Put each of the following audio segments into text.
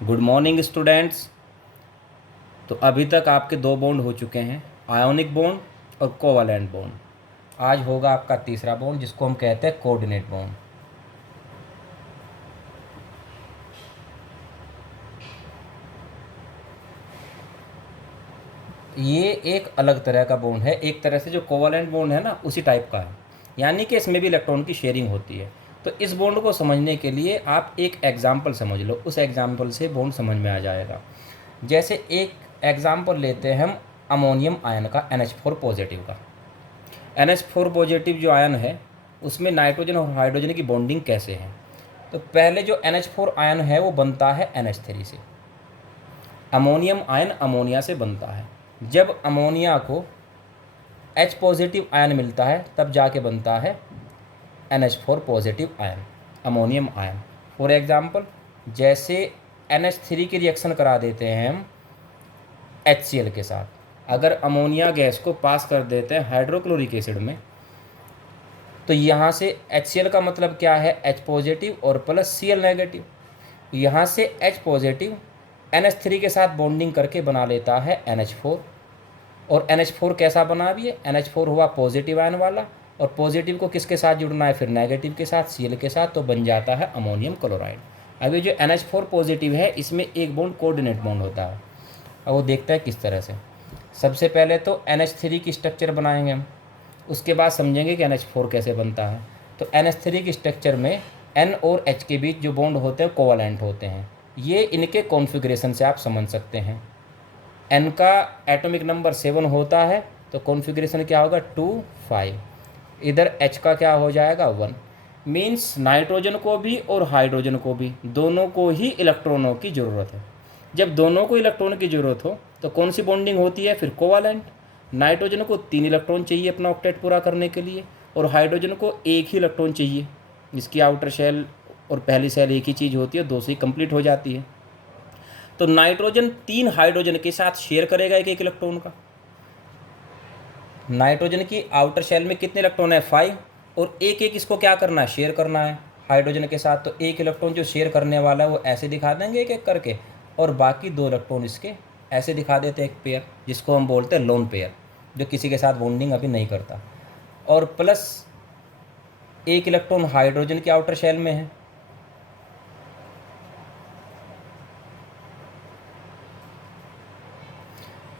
Good morning students. तो अभी तक आपके दो बॉन्ड हो चुके हैं, आयोनिक बॉन्ड और कोवैलेंट बॉन्ड। आज होगा आपका तीसरा बॉन्ड जिसको हम कहते हैं कोऑर्डिनेट बॉन्ड। ये एक अलग तरह का बॉन्ड है, एक तरह से जो कोवैलेंट बॉन्ड है ना उसी टाइप का है, यानी कि इसमें भी इलेक्ट्रॉन की शेयरिंग होती है। तो इस बॉन्ड को समझने के लिए आप एक एग्जाम्पल समझ लो, उस एग्जाम्पल से बॉन्ड समझ में आ जाएगा। जैसे एक एग्जाम्पल लेते हैं हम अमोनियम आयन का, NH4 पॉजिटिव का। NH4 पॉजिटिव जो आयन है उसमें नाइट्रोजन और हाइड्रोजन की बॉन्डिंग कैसे है। तो पहले जो NH4 आयन है वो बनता है NH3 से। अमोनियम आयन अमोनिया से बनता है। जब अमोनिया को H पॉजिटिव आयन मिलता है तब जाके बनता है NH4 positive ion, ammonium ion. For example जैसे NH3 की रिएक्शन करा देते हैं हम HCl के साथ। अगर अमोनिया गैस को पास कर देते हैं हाइड्रोक्लोरिक एसिड में, तो यहाँ से HCl का मतलब क्या है, H पॉजिटिव और प्लस Cl नेगेटिव। यहाँ से H पॉजिटिव NH3 के साथ बॉन्डिंग करके बना लेता है NH4। और NH4 कैसा बना भी है, NH4 हुआ पॉजिटिव आयन वाला, और पॉजिटिव को किसके साथ जुड़ना है, फिर नेगेटिव के साथ, Cl के साथ, तो बन जाता है अमोनियम क्लोराइड। अभी जो NH4 पॉजिटिव है इसमें एक बॉन्ड कोऑर्डिनेट बॉन्ड होता है। अब वो देखता है किस तरह से। सबसे पहले तो NH3 की स्ट्रक्चर बनाएंगे हम, उसके बाद समझेंगे कि NH4 कैसे बनता है। तो NH3 की स्ट्रक्चर में N और H के बीच जो बॉन्ड होते हैं कोवैलेंट होते हैं। ये इनके कॉन्फ़िगरेशन से आप समझ सकते हैं। N का एटॉमिक नंबर 7 होता है तो कॉन्फ़िगरेशन क्या होगा, 2 5। इधर H का क्या हो जाएगा, 1। मीन्स नाइट्रोजन को भी और हाइड्रोजन को भी, दोनों को ही इलेक्ट्रॉनों की ज़रूरत है। जब दोनों को इलेक्ट्रॉन की ज़रूरत हो तो कौन सी बॉन्डिंग होती है, फिर कोवैलेंट। नाइट्रोजन को 3 इलेक्ट्रॉन चाहिए अपना ऑक्टेट पूरा करने के लिए, और हाइड्रोजन को एक ही इलेक्ट्रॉन चाहिए, जिसकी आउटर शेल और पहली सेल एक ही चीज़ होती है, दो से ही कंप्लीट हो जाती है। तो नाइट्रोजन 3 हाइड्रोजन के साथ शेयर करेगा एक एक इलेक्ट्रॉन का। नाइट्रोजन की आउटर शेल में कितने इलेक्ट्रॉन है, 5, और एक एक इसको क्या करना है, शेयर करना है हाइड्रोजन के साथ। तो एक इलेक्ट्रॉन जो शेयर करने वाला है वो ऐसे दिखा देंगे एक एक करके, और बाकी 2 इलेक्ट्रॉन इसके ऐसे दिखा देते हैं, एक पेयर, जिसको हम बोलते हैं लोन पेयर, जो किसी के साथ बॉन्डिंग अभी नहीं करता। और प्लस एक इलेक्ट्रॉन हाइड्रोजन की आउटर शेल में है।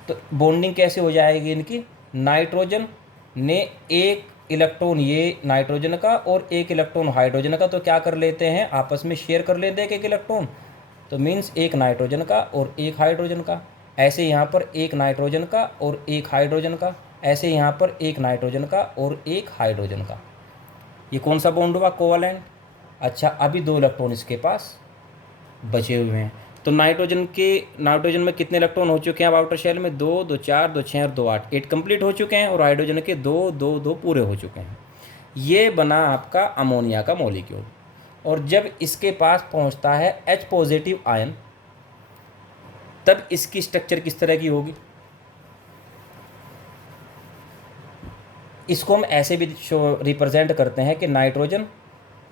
तो बॉन्डिंग कैसे हो जाएगी इनकी, नाइट्रोजन ने एक इलेक्ट्रॉन ये नाइट्रोजन का और एक इलेक्ट्रॉन हाइड्रोजन का, तो क्या कर लेते हैं, आपस में शेयर कर लेते हैं एक इलेक्ट्रॉन। तो मीन्स एक नाइट्रोजन का और एक हाइड्रोजन का। ऐसे यहाँ पर एक नाइट्रोजन का और एक हाइड्रोजन का, ऐसे यहाँ पर एक नाइट्रोजन का और एक हाइड्रोजन का। ये कौन सा बॉन्ड हुआ, कोवैलेंट। अच्छा, अभी 2 इलेक्ट्रॉन इसके पास बचे हुए हैं। तो नाइट्रोजन में कितने इलेक्ट्रॉन हो चुके हैं अब आउटर शेल में, 2 2 4 2 6 और 2 8, 8 कंप्लीट हो चुके हैं, और हाइड्रोजन के 2 2 2 पूरे हो चुके हैं। ये बना आपका अमोनिया का मॉलिक्यूल। और जब इसके पास पहुंचता है H पॉजिटिव आयन, तब इसकी स्ट्रक्चर किस तरह की होगी, इसको हम ऐसे भी रिप्रेजेंट करते हैं कि नाइट्रोजन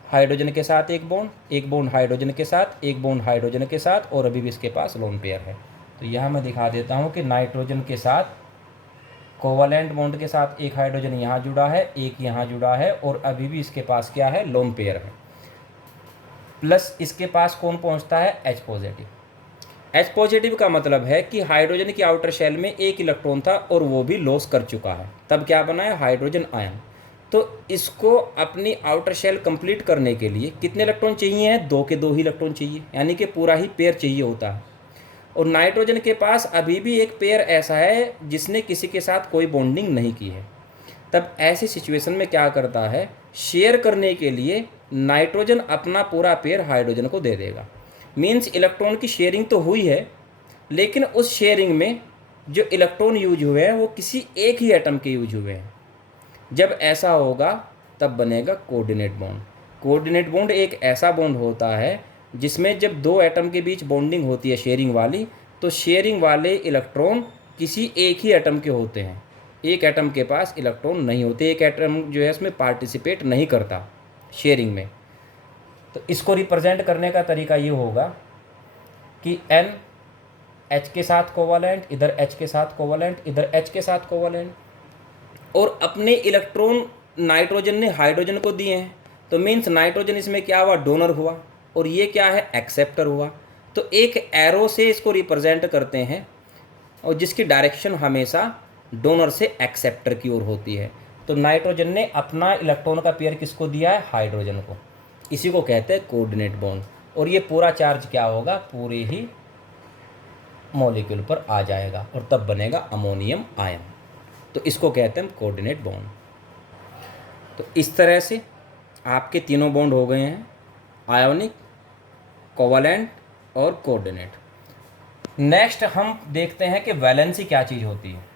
हाइड्रोजन के साथ एक बॉन्ड हाइड्रोजन के साथ, एक बॉन्ड हाइड्रोजन के साथ, और अभी भी इसके पास लोन पेयर है। तो यहाँ मैं दिखा देता हूँ कि नाइट्रोजन के साथ कोवैलेंट बॉन्ड के साथ एक हाइड्रोजन यहाँ जुड़ा है, एक यहाँ जुड़ा है, और अभी भी इसके पास क्या है, लोन पेयर है। प्लस इसके पास कौन पहुँचता है, H पॉजिटिव। H पॉजिटिव का मतलब है कि हाइड्रोजन की आउटर शेल में एक इलेक्ट्रॉन था और वो भी लॉस कर चुका है, तब क्या बना है, हाइड्रोजन आयन। तो इसको अपनी आउटर शेल कंप्लीट करने के लिए कितने इलेक्ट्रॉन चाहिए हैं, 2 के 2 ही इलेक्ट्रॉन चाहिए, यानी कि पूरा ही पेयर चाहिए होता है। और नाइट्रोजन के पास अभी भी एक पेयर ऐसा है जिसने किसी के साथ कोई बॉन्डिंग नहीं की है। तब ऐसी सिचुएशन में क्या करता है, शेयर करने के लिए नाइट्रोजन अपना पूरा पेयर हाइड्रोजन को दे देगा। मीन्स इलेक्ट्रॉन की शेयरिंग तो हुई है, लेकिन उस शेयरिंग में जो इलेक्ट्रॉन यूज हुए हैं वो किसी एक ही एटम के यूज हुए हैं। जब ऐसा होगा तब बनेगा कोऑर्डिनेट बॉन्ड। कोऑर्डिनेट बॉन्ड एक ऐसा बॉन्ड होता है जिसमें जब 2 एटम के बीच बॉन्डिंग होती है शेयरिंग वाली, तो शेयरिंग वाले इलेक्ट्रॉन किसी एक ही एटम के होते हैं। एक एटम के पास इलेक्ट्रॉन नहीं होते, एक एटम जो है इसमें पार्टिसिपेट नहीं करता शेयरिंग में। तो इसको रिप्रेजेंट करने का तरीका ये होगा कि N H के साथ कोवालेंट, इधर H के साथ कोवालेंट, इधर H के साथ कोवालेंट, और अपने इलेक्ट्रॉन नाइट्रोजन ने हाइड्रोजन को दिए हैं, तो मीन्स नाइट्रोजन इसमें क्या हुआ, डोनर हुआ, और ये क्या है, एक्सेप्टर हुआ। तो एक एरो से इसको रिप्रेजेंट करते हैं, और जिसकी डायरेक्शन हमेशा डोनर से एक्सेप्टर की ओर होती है। तो नाइट्रोजन ने अपना इलेक्ट्रॉन का पेयर किसको दिया है, हाइड्रोजन को। इसी को कहते हैं कोऑर्डिनेट बॉन्ड। और ये पूरा चार्ज क्या होगा, पूरे ही मॉलिक्यूल पर आ जाएगा और तब बनेगा अमोनियम आयन। तो इसको कहते हैं कोऑर्डिनेट बॉन्ड। तो इस तरह से आपके तीनों बॉन्ड हो गए हैं, आयोनिक, कोवैलेंट और कोऑर्डिनेट। नेक्स्ट हम देखते हैं कि वैलेंसी क्या चीज़ होती है।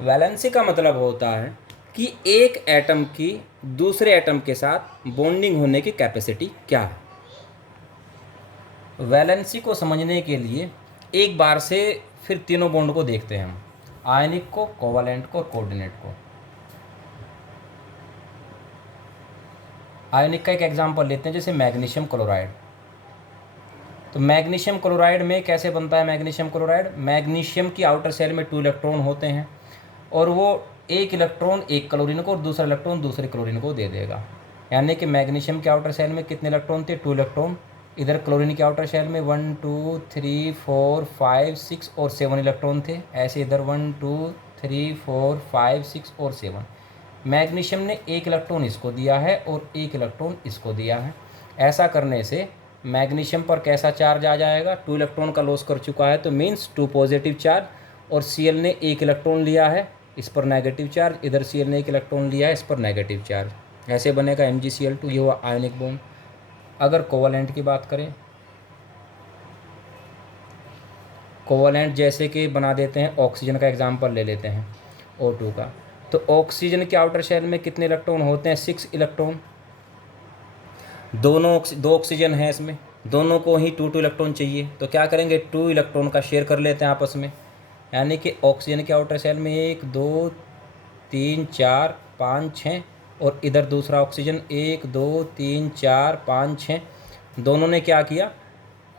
वैलेंसी का मतलब होता है कि एक एटम की दूसरे एटम के साथ बॉन्डिंग होने की कैपेसिटी क्या है। वैलेंसी को समझने के लिए एक बार से फिर तीनों बॉन्ड को देखते हैं हम, आयनिक को, कोवैलेंट को और कोऑर्डिनेट को। आयनिक का एक एग्जांपल लेते हैं, जैसे मैग्नीशियम क्लोराइड। तो मैग्नीशियम क्लोराइड में कैसे बनता है मैग्नीशियम क्लोराइड, मैग्नीशियम की आउटर सेल में 2 इलेक्ट्रॉन होते हैं, और वो एक इलेक्ट्रॉन एक क्लोरीन को और दूसरा इलेक्ट्रॉन दूसरे क्लोरीन को दे देगा। यानी कि मैग्नीशियम के आउटर सेल में कितने इलेक्ट्रॉन थे, 2 इलेक्ट्रॉन। इधर क्लोरीन के आउटर शेल में 1 2 3 4 5 6 और 7 इलेक्ट्रॉन थे। ऐसे इधर 1 2 3 4 5 6 और 7। मैग्नीशियम ने एक इलेक्ट्रॉन इसको दिया है और एक इलेक्ट्रॉन इसको दिया है। ऐसा करने से मैग्नीशियम पर कैसा चार्ज आ जाएगा, 2 इलेक्ट्रॉन का लॉस कर चुका है, तो मीन्स 2 पॉजिटिव चार्ज। और Cl ने एक इलेक्ट्रॉन लिया है, इस पर नेगेटिव चार्ज। इधर Cl ने एक इलेक्ट्रॉन लिया है, इस पर नेगेटिव चार्ज। ऐसे बनेगा MgCl2। ये हुआ आयनिक बॉन्ड। अगर कोवैलेंट की बात करें, कोवैलेंट जैसे कि बना देते हैं, ऑक्सीजन का एग्जांपल ले लेते हैं, O2 का। तो ऑक्सीजन के आउटर शेल में कितने इलेक्ट्रॉन होते हैं, 6 इलेक्ट्रॉन। दो ऑक्सीजन है इसमें, दोनों को ही 2 2 इलेक्ट्रॉन चाहिए। तो क्या करेंगे, 2 इलेक्ट्रॉन का शेयर कर लेते हैं आपस में। यानी कि ऑक्सीजन के आउटर शेल में 1 2 3 4 5 6, और इधर दूसरा ऑक्सीजन 1 2 3 4 5 6। दोनों ने क्या किया,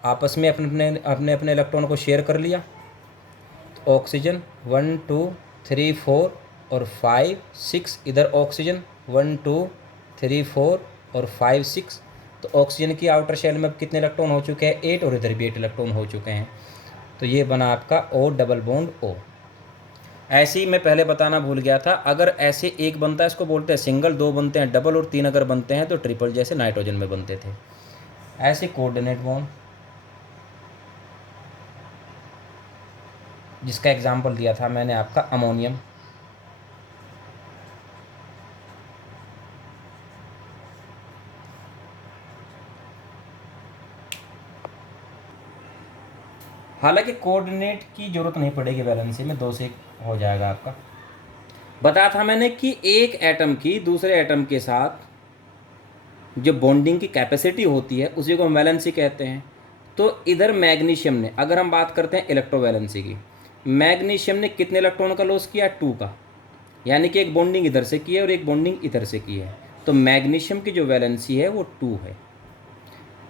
आपस में अपने अपने इलेक्ट्रॉन को शेयर कर लिया। तो ऑक्सीजन 1 2 3 4 और 5 6, इधर ऑक्सीजन 1 2 3 4 और 5 6। तो ऑक्सीजन की आउटर शेल में अब कितने इलेक्ट्रॉन हो चुके हैं, 8, और इधर भी 8 इलेक्ट्रॉन हो चुके हैं। तो ये बना आपका O डबल बॉन्ड O। ऐसे ही मैं पहले बताना भूल गया था, अगर ऐसे एक बनता है इसको बोलते हैं सिंगल, 2 बनते हैं डबल, और 3 अगर बनते हैं तो ट्रिपल, जैसे नाइट्रोजन में बनते थे। ऐसे कोऑर्डिनेट बॉन्ड, जिसका एग्जाम्पल दिया था मैंने आपका अमोनियम। हालांकि कोऑर्डिनेट की जरूरत नहीं पड़ेगी वैलेंसी में, 2 से 1 हो जाएगा आपका। बताया था मैंने कि एक एटम की दूसरे एटम के साथ जो बॉन्डिंग की कैपेसिटी होती है उसी को हम वैलेंसी कहते हैं। तो इधर मैग्नीशियम ने, अगर हम बात करते हैं इलेक्ट्रोवैलेंसी की, मैग्नीशियम ने कितने इलेक्ट्रॉन का लॉस किया, 2 का। यानी कि एक बॉन्डिंग इधर से की है और एक बॉन्डिंग इधर से की है। तो मैग्नीशियम की जो वैलेंसी है वो 2 है।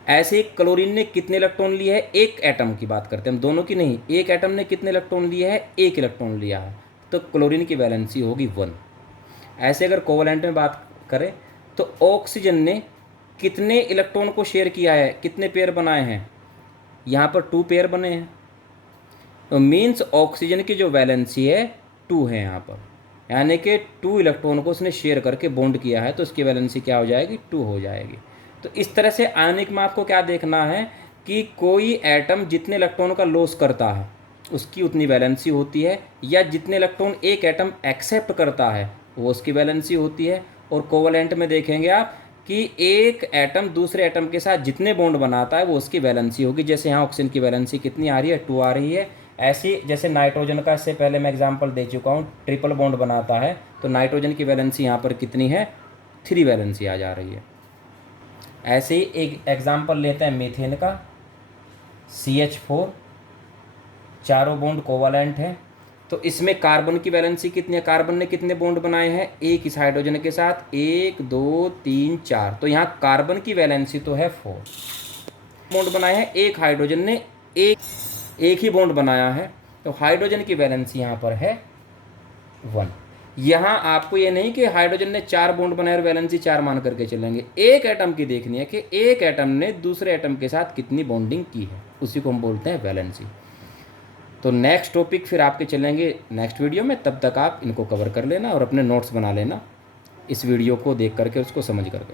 ऐसे ही क्लोरीन ने कितने इलेक्ट्रॉन लिए है, एक एटम की बात करते हैं हम, दोनों की नहीं। एक एटम ने कितने इलेक्ट्रॉन लिए है, एक इलेक्ट्रॉन लिया है, तो क्लोरीन की वैलेंसी होगी 1। ऐसे अगर कोवैलेंट में बात करें तो ऑक्सीजन ने कितने इलेक्ट्रॉन को शेयर किया है, कितने पेयर बनाए हैं, यहाँ पर 2 पेयर बने हैं। तो मीन्स ऑक्सीजन की जो वैलेंसी है 2 है यहाँ पर, यानी कि 2 इलेक्ट्रॉन को उसने शेयर करके बॉन्ड किया है, तो उसकी वैलेंसी क्या हो जाएगी, 2 हो जाएगी। तो इस तरह से आयनिक में आपको क्या देखना है कि कोई एटम जितने इलेक्ट्रॉन का लॉस करता है उसकी उतनी वैलेंसी होती है, या जितने इलेक्ट्रॉन एक एटम एक्सेप्ट करता है वो उसकी वैलेंसी होती है। और कोवैलेंट में देखेंगे आप कि एक एटम दूसरे एटम के साथ जितने बॉन्ड बनाता है वो उसकी वैलेंसी होगी। जैसे यहाँ ऑक्सीजन की वैलेंसी कितनी आ रही है, 2 आ रही है। ऐसी जैसे नाइट्रोजन का इससे पहले मैं एग्जांपल दे चुका हूँ, ट्रिपल बॉन्ड बनाता है, तो नाइट्रोजन की वैलेंसी यहाँ पर कितनी है, 3 वैलेंसी आ जा रही है। ऐसे ही एक एग्जांपल लेते हैं मीथेन का, CH4, चारों बॉन्ड कोवैलेंट है, तो इसमें कार्बन की वैलेंसी कितनी है, कार्बन ने कितने बॉन्ड बनाए हैं, एक इस हाइड्रोजन के साथ, 1 2 3 4, तो यहाँ कार्बन की वैलेंसी तो है 4 बॉन्ड बनाए हैं, एक हाइड्रोजन ने एक ही बॉन्ड बनाया है, तो हाइड्रोजन की वैलेंसी यहाँ पर है 1। यहाँ आपको ये नहीं कि हाइड्रोजन ने 4 बॉन्ड बनाए और वैलेंसी 4 मान करके चलेंगे, एक एटम की देखनी है कि एक एटम ने दूसरे एटम के साथ कितनी बॉन्डिंग की है, उसी को हम बोलते हैं वैलेंसी। तो नेक्स्ट टॉपिक फिर आपके चलेंगे नेक्स्ट वीडियो में, तब तक आप इनको कवर कर लेना और अपने नोट्स बना लेना इस वीडियो को देख करके, उसको समझ करके।